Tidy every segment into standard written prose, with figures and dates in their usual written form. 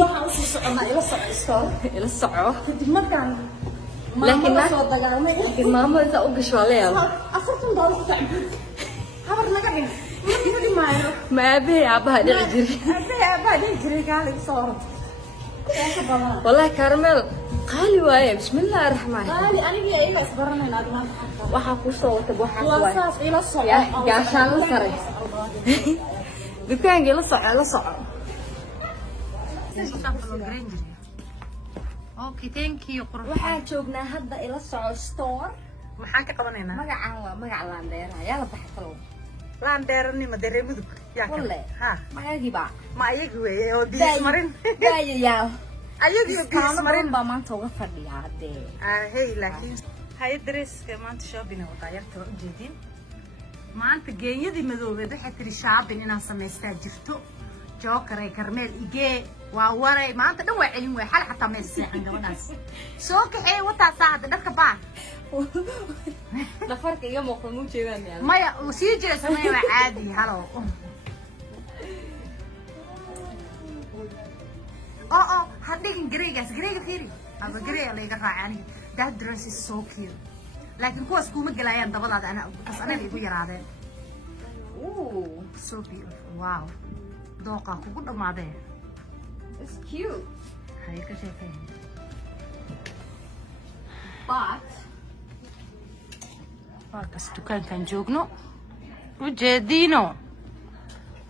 waxa u socona ila soco لكن ماما إذا أوقش عليها ما أبي أبها نجري والله كارميل قالي وايه بسم الله الرحمن الرحيم قالي أنا جاي إلى إصبرنا هنا وحكوا صوت وحكوا إلى الصلاة يا عشان الصري دكان إلى الصلاة Okay, thank you. waxaan joognaa hadda ila soco store maxaan ka qabanaynaa magaca Landeer ayaa la baxay Landeer nima dareemadu yaa ka ha magaciiba ma ayagu weey oo diis marin yaa ayagu diis marin ba maanta uga fadhiyaa hadee hey laakiin hay dresska maanta shopping oo taayarta u jeedin maanta geeyadii madoobeed waxay tiri shopping inaan sameystaa jirto joker ay karmeel igee waa waray maanta dhan waa celin way xal xataa ma seexan gabadhaas soo kaxay wata saacada dharka baa dhafarka iga muuqdo muu jeedaan maya uu sii jeesanay waa caadi halo hadhiin gareegaas gareega fiiri aba gareega la iga raacay that dress is so cute laakiin kuwaas kuma galayaan dabadaada ana bas anaga igu yaraadeen so beautiful wow dooqa kugu dhamaadeen it's cute hay ka sheekay but dukaankan joogno ujeedino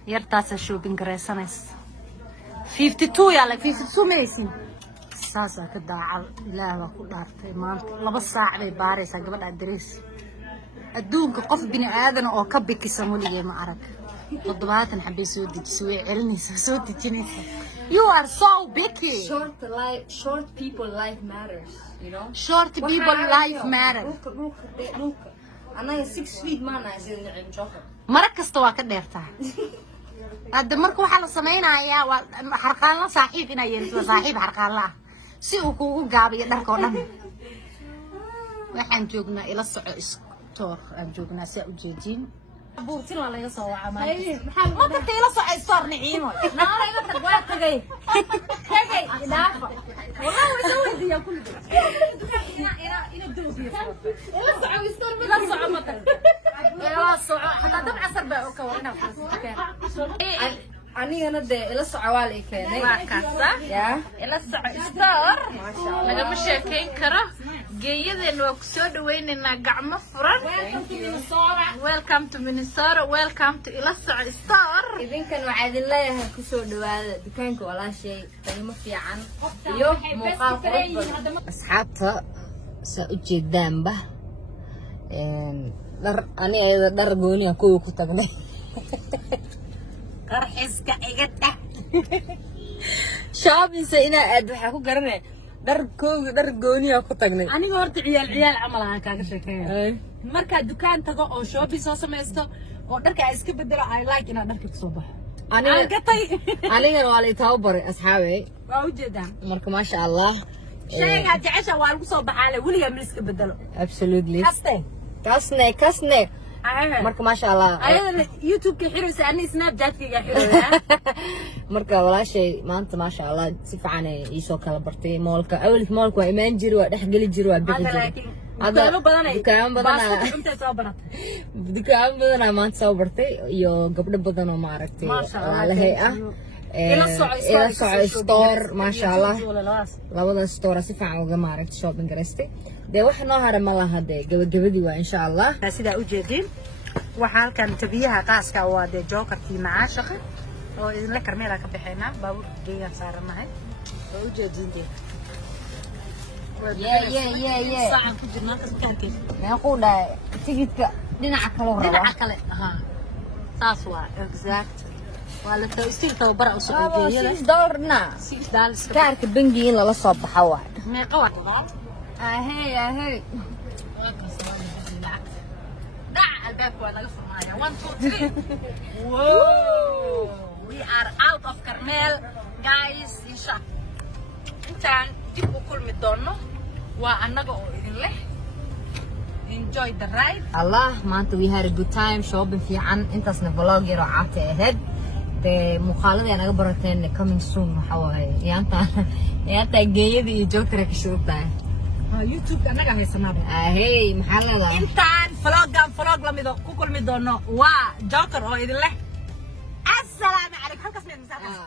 yartaas shopping gareysaneys 52 yaa like 52 maysin saasa ka daacal ilaaha ku dhaartay maanta 2 saac bay baaraysaa gabadha adrees adduunka qof bini aadan oo ka bikisa muligay ma arag 70 xabay soo dejiso way celinaysaa soo dejinaysaa you are so picky short people life matters you know short people life matters look anaga 6 feet maana aysan nicin joker mara kasta waa ka dheertaa hadda marka waxa la sameynayaa waa xarqaan la saaxiib inay yeelto saaxiib xarqaan la si uu kugu gaabiyo dharka oo dhan waxaan joognaa ila soco store aan joognaa si u jeedin buurtin waa laga soo wacaa ma dadka ila soco store niciimo naara ila tag waa tagay idaafa wallahi way soo wadiyaa kulli ina doobiyo ila soco store ila soco ma tag ila soco hatta dab casar baa oo ka warina anigana de ila soco waa la keenay waa kaasa ila soco store laga ma sheekeyn karo geeyadeena waa ku soo dhaweynaynaa gacmo furan welcome to Minnesota welcome to ila soco store idinkan waxaad leeyahay ku soo dhawaada dukaanka walaashay qiimo fiican iyo muuqaal qurux badan asxaabta sa u jeedaanba dar aniga dar gooni ah ku tagnay qarxiska iga tag shopping ina aad waxa ku garanay dar gooni ah ku tagnay aniga horta ciyaal camal aan kaaga sheekeeyo marka dukaan tago oo shopping soo sameesto oo dharka ay iska bedelo I like ina dharka soo baxo aniga waa la taw baray asxaabay waa u jeedaan marka ma sha Allah shayga jecesha waa lagu soo baxaa waliga ma iska bedelo absolutely kasne marka ma sha Allah ayada YouTube ka xiraysa ani Snapchat ka xiraysa marka walaashay maanta ma sha Allah si fiican ay soo kala bartay moolka awalka moolka waa imaan jiri waa dhax gali jiri waa bixi jiri dukaan badan maanta soo bartay iyo gabdho badan oo ma aragtay walaalahay ah ila soco store ma sha Allah labada store si fiican uga ma aragtay shopping gareystay de wax noo haray ma laha de gabagabadii waa insha Allah sida u jeedin waxa halkan tabiyaha qaaska waa de jokerkii macaashaqa oo idin karmeela ka bixina baabuur geeyan saaranahay oo u jeedin saan ku jirnaa dukaankeena ma ku dhaay tigidka dhinaca kale raba dhinaca kale saas waa exact wala taastiin tababar u soo geeyay $6 kaarka bangiga in la soo baxo waa meeqa waa ahey dac albaabka waa laga furmaaya 1 2 3 whoa we are out of Carmel guys insha intaan dib u kulmi doono waa anaga oo idin leh enjoy the ride Allah maanta we had a good time shopping fiican intaasna vlog yar oo caata ahayd مخالطة أنا قبرتين coming soon وحواي يانتا جيدي جوكرة كشوطة يوتيوب أنا قاعد يسمع هي محلة إنتان فلوج لميدو كل ميدونو جوكر أو إذا له السلام عليكم هل كسمين مسافة